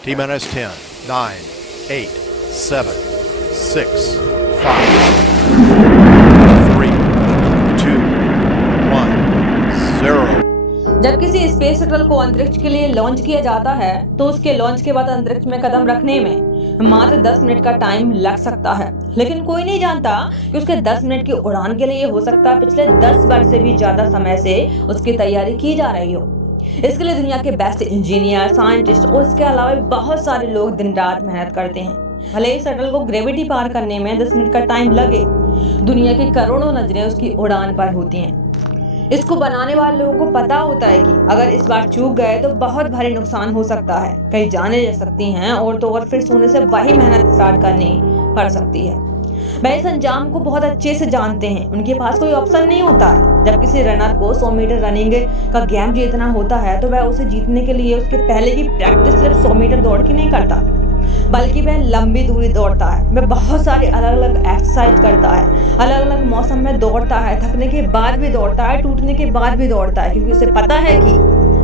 T minus 10, 9, 8, 7, 6, 5, 3, 2, 1, 0. जब किसी space shuttle को अंतरिक्ष के लिए लॉन्च किया जाता है तो उसके लॉन्च के बाद अंतरिक्ष में कदम रखने में मात्र 10 मिनट का टाइम लग सकता है, लेकिन कोई नहीं जानता कि उसके 10 मिनट की उड़ान के लिए हो सकता है पिछले 10 वर्ष से भी ज्यादा समय से उसकी तैयारी की जा रही हो। इसके लिए दुनिया के बेस्ट इंजीनियर, साइंटिस्ट और इसके अलावा बहुत सारे लोग दिन रात मेहनत करते हैं। भले ही शटल को ग्रेविटी पार करने में 10 मिनट का टाइम लगे, दुनिया की करोड़ों नजरें उसकी उड़ान पर होती हैं। इसको बनाने वाले लोगों को पता होता है कि अगर इस बार चूक गए तो बहुत भारी नुकसान हो सकता है, कई जानें जा सकती हैं और तो और फिर सोने से वही मेहनत स्टार्ट करनी पड़ सकती है। वह इस अंजाम को बहुत अच्छे से जानते हैं, उनके पास कोई ऑप्शन नहीं होता है। जब किसी रनर को 100 मीटर रनिंग का गेम जीतना होता है तो वह उसे जीतने के लिए उसके पहले की प्रैक्टिस सिर्फ 100 मीटर दौड़ के नहीं करता, बल्कि वह लंबी दूरी दौड़ता है। वह बहुत सारे अलग अलग एक्सरसाइज करता है, अलग अलग मौसम में दौड़ता है, थकने के बाद भी दौड़ता है, टूटने के बाद भी दौड़ता है, क्योंकि उसे पता है कि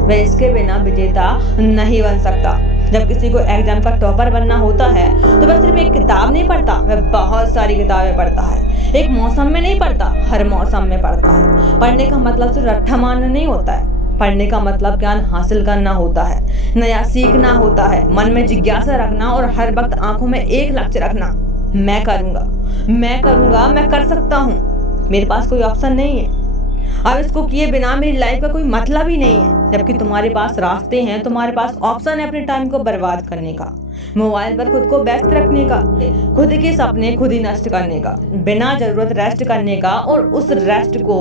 वह इसके बिना विजेता नहीं बन सकता। जब किसी को एग्जाम का टॉपर बनना होता है तो वह सिर्फ एक किताब नहीं पढ़ता, वह बहुत सारी किताबें पढ़ता है। एक मौसम में नहीं पढ़ता, हर मौसम में पढ़ता है। पढ़ने का मतलब सिर्फ रट्टा मारना नहीं होता है, पढ़ने का मतलब ज्ञान हासिल करना होता है, नया सीखना होता है, मन में जिज्ञासा रखना और हर वक्त आंखों में एक लक्ष्य रखना। मैं करूंगा, मैं करूंगा, मैं कर सकता हूँ, मेरे पास कोई ऑप्शन नहीं है। अब इसको किए बिना मेरी लाइफ का कोई मतलब ही नहीं है। जबकि तुम्हारे पास रास्ते हैं, तुम्हारे पास ऑप्शन है अपने टाइम को बर्बाद करने का, मोबाइल पर खुद को व्यस्त रखने का, खुद के सपने खुद ही नष्ट करने का, बिना जरूरत रेस्ट करने का और उस रेस्ट को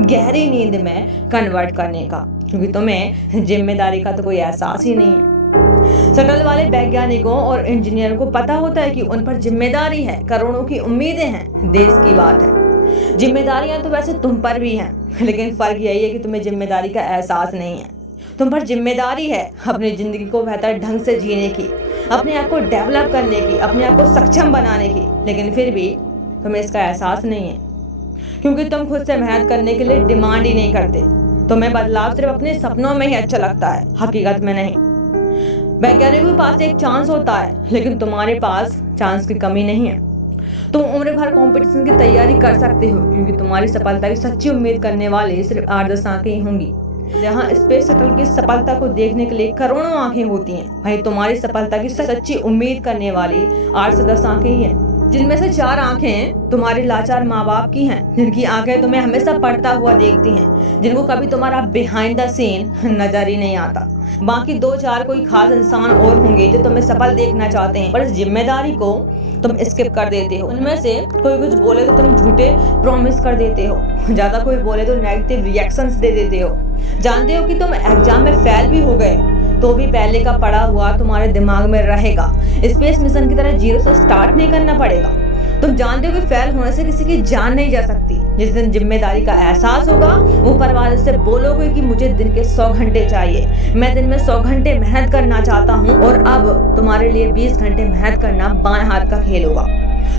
गहरी नींद में कन्वर्ट करने का, क्योंकि तुम्हें जिम्मेदारी का तो कोई एहसास ही नहीं है। शटल वाले वैज्ञानिकों और इंजीनियरों को पता होता है कि उन पर जिम्मेदारी है, करोड़ों की उम्मीदें हैं, देश की बात है। जिम्मेदारियां तो वैसे तुम पर भी हैं, लेकिन फर्क यही है कि तुम्हें जिम्मेदारी का एहसास नहीं है। तुम पर जिम्मेदारी है अपनी जिंदगी को बेहतर ढंग से जीने की, अपने आप को डेवलप करने की, अपने आप को सक्षम बनाने की, लेकिन फिर भी तुम्हें इसका एहसास नहीं है, क्योंकि तुम खुद से मेहनत करने के लिए डिमांड ही नहीं करते। तुम्हें बदलाव सिर्फ अपने सपनों में ही अच्छा लगता है, हकीकत में नहीं। वैज्ञानिकों के पास एक चांस होता है, लेकिन तुम्हारे पास चांस की कमी नहीं है। तुम उम्र भर कंपटीशन की तैयारी कर सकते हो, क्योंकि तुम्हारी सफलता की सच्ची उम्मीद करने वाले सिर्फ 8-10 आंखें ही होंगी। जहाँ स्पेस शटल की सफलता को देखने के लिए करोड़ों आंखें होती हैं, वहीं तुम्हारी सफलता की सच्ची उम्मीद करने वाली 8 से 10 आंखें ही हैं, जिनमें से 4 आंखें तुम्हारे लाचार माँ बाप की हैं, जिनकी आंखें तुम्हें हमेशा पढ़ता हुआ देखती हैं, जिनको कभी तुम्हारा बिहाइंड द सीन नजर ही नहीं आता। बाकी 2-4 कोई खास इंसान और होंगे जो तुम्हें सफल देखना चाहते हैं, पर इस जिम्मेदारी को तुम स्किप कर देते हो। उनमें से कोई कुछ बोले तो तुम झूठे प्रॉमिस कर देते हो, ज्यादा कोई बोले तो नेगेटिव रिएक्शंस दे देते हो। जानते हो कि तुम एग्जाम में फेल भी हो गए तो भी पहले का पढ़ा हुआ तुम्हारे दिमाग में रहेगा। स्पेस मिशन की तरह 0 से स्टार्ट नहीं करना पड़ेगा। तुम जानते हो कि फेल होने से किसी की जान नहीं जा सकती। जिस दिन जिम्मेदारी का एहसास होगा, ऊपर वाले से बोलोगे कि मुझे दिन के 100 घंटे चाहिए, मैं दिन में 100 घंटे मेहनत करना चाहता हूँ और अब तुम्हारे लिए 20 घंटे मेहनत करना बाएं हाथ का खेल होगा।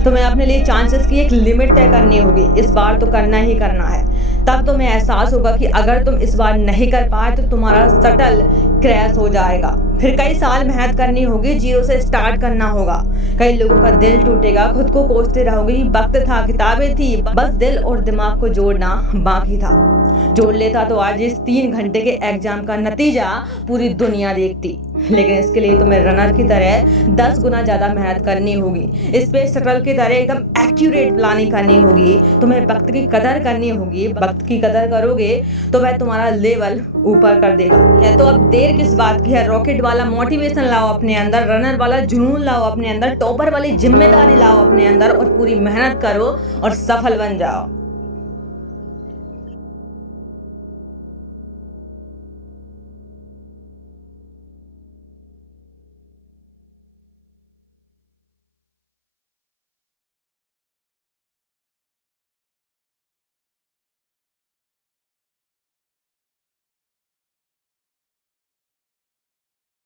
तुम्हें अपने लिए चांसेस की एक लिमिट तय करनी होगी, इस बार तो करना ही करना है। तब तुम्हें एहसास होगा कि अगर तुम इस बार नहीं कर पाए तो तुम्हारा शटल क्रैश हो जाएगा। फिर कई साल मेहनत करनी होगी, 0 से स्टार्ट करना होगा। कई लोगों का दिल टूटेगा, खुद को कोसते रहोगे, वक्त था, किताबें थी, बस दिल और दिमाग को जोड़ना बाकी था। जोड़ लेता तो आज इस 3 घंटे के एग्जाम का नतीजा पूरी दुनिया देखती, लेकिन इसके लिए तुम्हें रनर की तरह 10 गुना ज्यादा मेहनत करनी होगी। स्पेस शटल की तरह एकदम एक्यूरेट प्लानिंग करनी होगी। तुम्हें वक्त की कदर करनी होगी। वक्त की कदर करोगे तो वह तुम्हारा लेवल ऊपर कर देगा। तो अब देर किस बात की है? रॉकेट वाला मोटिवेशन लाओ अपने अंदर, रनर वाला जुनून लाओ अपने अंदर, टॉपर वाली जिम्मेदारी लाओ अपने अंदर और पूरी मेहनत करो और सफल बन जाओ।